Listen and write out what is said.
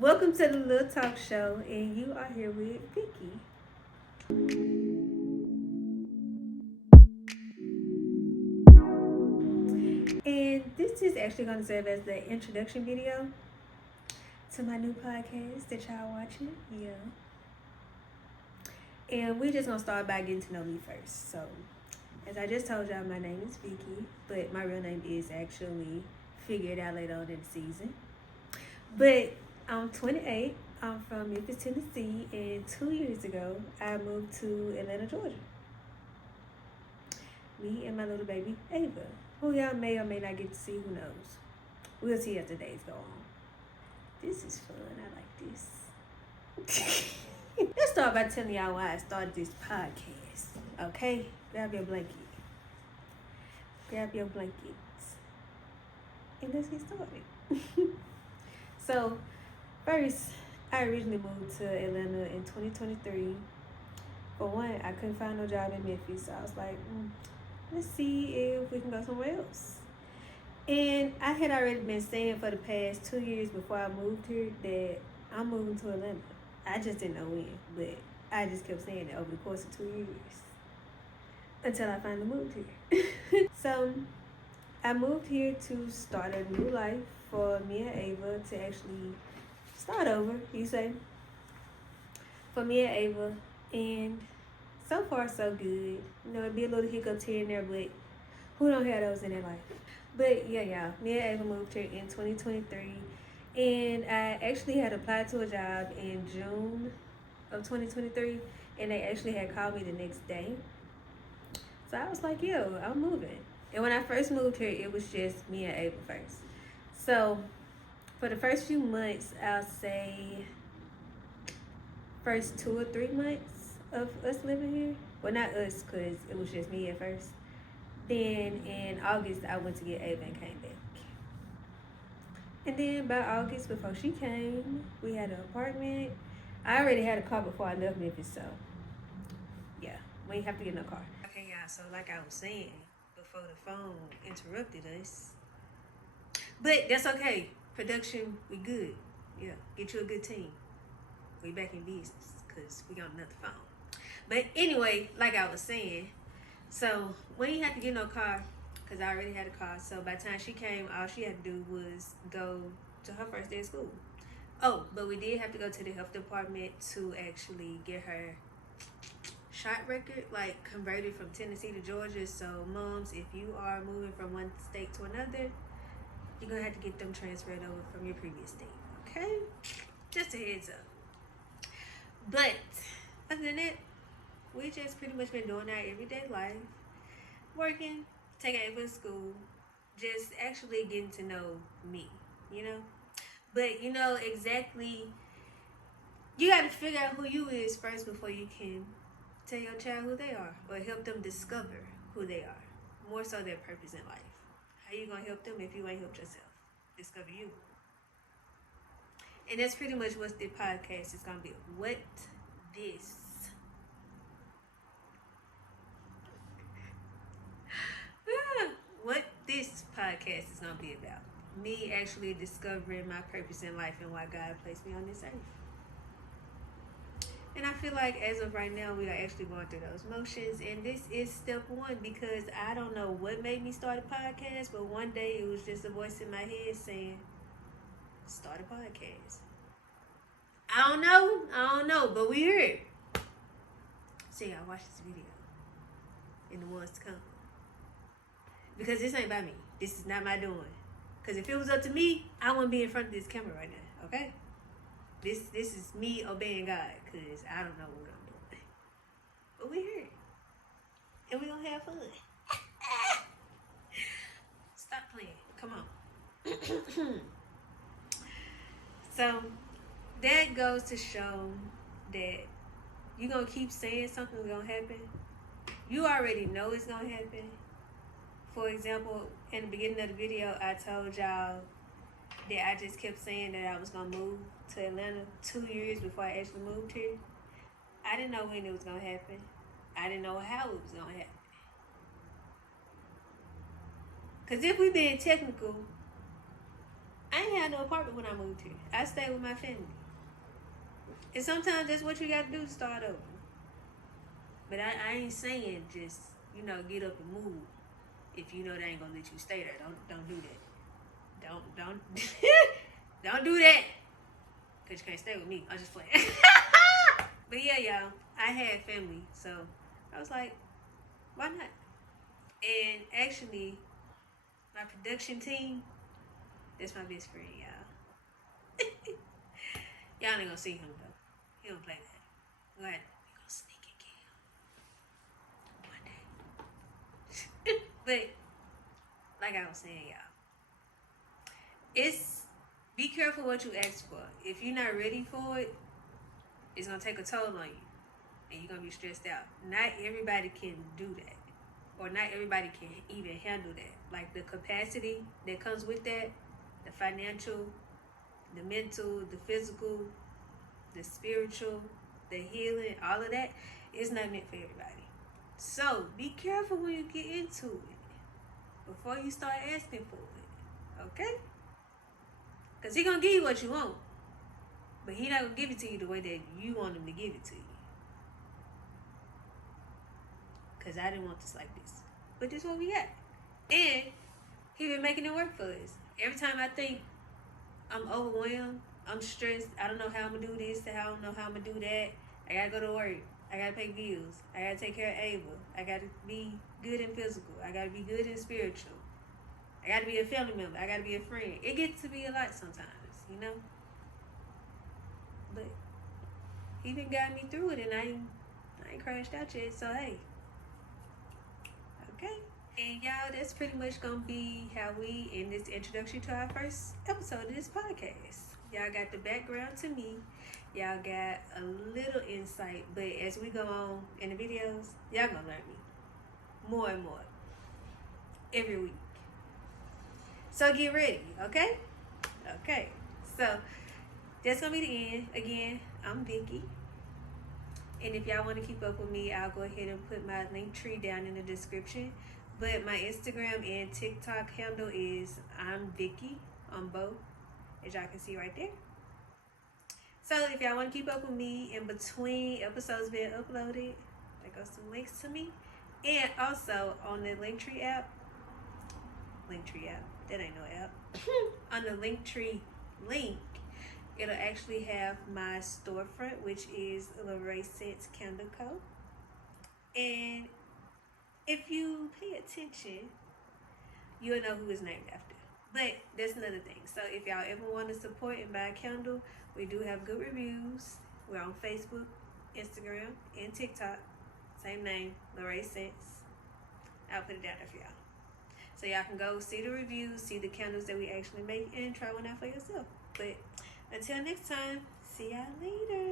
Welcome to the Little Talk Show, and you are here with Vicky. And this is actually going to serve as the introduction video to my new podcast that y'all watching. Yeah. And we're just going to start by getting to know me first. So, as I just told y'all, my name is Vicky, but my real name is actually figured out later on in the season. But I'm 28. I'm from Memphis, Tennessee, and 2 years ago, I moved to Atlanta, Georgia. Me and my little baby, Ava, who y'all may or may not get to see, who knows. We'll see as the days go on. This is fun. I like this. Let's start by telling y'all why I started this podcast. Okay? Grab your blanket. Grab your blankets. And let's get started. So, first, I originally moved to Atlanta in 2023. For one, I couldn't find no job in Memphis, so I was like, let's see if we can go somewhere else. And I had already been saying for the past 2 years before I moved here that I'm moving to Atlanta. I just didn't know when, but I just kept saying it over the course of 2 years until I finally moved here. So I moved here to start a new life for me and Ava, to actually start over, you say, for me and Ava. And so far so good. You know, it'd be a little hiccups here and there, but who don't have those in their life? But yeah, y'all, me and Ava moved here in 2023. And I actually had applied to a job in June of 2023. And they actually had called me the next day. So I was like, yo, I'm moving. And when I first moved here, it was just me and Ava first. So for the first few months, I'll say first 2 or 3 months of us living here. Well, not us, because it was just me at first. Then in August, I went to get Ava and came back. And then by August, before she came, we had an apartment. I already had a car before I left Memphis, so yeah, we ain't have to get no car. Okay, y'all, so like I was saying before the phone interrupted us, but that's okay. Production, we good. Yeah, get you a good team. We back in business because we got another phone. But anyway, like I was saying, so we ain't had to get no car because I already had a car. So by the time she came, all she had to do was go to her first day of school. Oh, but we did have to go to the health department to actually get her shot record, like, converted from Tennessee to Georgia. So moms, if you are moving from one state to another, you're gonna have to get them transferred over from your previous state. Okay? Just a heads up. But other than that, we just pretty much been doing our everyday life, working, taking Ava to school, just actually getting to know me, you know. But you know exactly, you got to figure out who you is first before you can tell your child who they are, or help them discover who they are, more so their purpose in life. How you gonna help them if you ain't helped yourself discover you? And that's pretty much what the podcast is gonna be. What this what this podcast is gonna be about. Me actually discovering my purpose in life and why God placed me on this earth. And I feel like as of right now, we are actually going through those motions. And this is step one, because I don't know what made me start a podcast, but one day it was just a voice in my head saying, start a podcast. I don't know, but we heard. So y'all watch this video in the ones to come. Because this ain't about me. This is not my doing. Because if it was up to me, I wouldn't be in front of this camera right now, okay? This is me obeying God, because I don't know what I'm doing. But we here. And we gonna have fun. Stop playing. Come on. So, that goes to show that you're gonna keep saying something's gonna happen. You already know it's gonna happen. For example, in the beginning of the video, I told y'all that I just kept saying that I was going to move to Atlanta 2 years before I actually moved here. I didn't know when it was going to happen. I didn't know how it was going to happen. Because if we being technical, I ain't had no apartment when I moved here. I stayed with my family. And sometimes that's what you got to do to start over. But I ain't saying just, get up and move if you know they ain't gonna let you stay there. Don't do that. Don't don't do that. Cause you can't stay with me. I'm just playing. But yeah, y'all, I had family, so I was like, why not? And actually, my production team, that's my best friend, y'all. Y'all ain't gonna see him though. He don't play that. Go ahead. We gonna sneak and kill one day. But like I was saying, y'all, it's be careful what you ask for. If you're not ready for it, it's gonna take a toll on you, and you're gonna be stressed out. Not everybody can do that, or not everybody can even handle that. Like the capacity that comes with that, the financial, the mental, the physical, the spiritual, the healing, all of that is not meant for everybody. So be careful when you get into it before you start asking for it, okay? Because he's gonna give you what you want, but he's not gonna give it to you the way that you want him to give it to you. Because I didn't want this like this, but this is what we got. And he been making it work for us. Every time I think I'm overwhelmed, I'm stressed, I don't know how I'm gonna do this, I don't know how I'm gonna do that, I gotta go to work, I gotta pay bills, I gotta take care of Ava, I gotta be good in physical, I gotta be good in spiritual, I gotta be a family member, I gotta be a friend. It gets to be a lot sometimes, but he been guiding me through it, and I ain't crashed out yet, so hey, okay. And y'all, that's pretty much gonna be how we end this introduction to our first episode of this podcast. Y'all got the background to me. Y'all got a little insight, but as we go on in the videos, y'all gonna learn me more and more every week. So get ready, okay? Okay. So that's gonna be the end. Again, I'm Vicky. And if y'all want to keep up with me, I'll go ahead and put my link tree down in the description. But my Instagram and TikTok handle is I'm Vicky on both, as y'all can see right there. So if y'all want to keep up with me in between episodes being uploaded, there goes some links to me. And also on the Linktree app, that ain't no app. On the Linktree link, it'll actually have my storefront, which is Lorraine Scents Candle Co. And if you pay attention, you'll know who it's named after. But that's another thing. So if y'all ever want to support and buy a candle, we do have good reviews. We're on Facebook, Instagram, and TikTok. Same name, Lorraine Scents. I'll put it down there for y'all. So y'all can go see the reviews, see the candles that we actually make, and try one out for yourself. But until next time, see y'all later.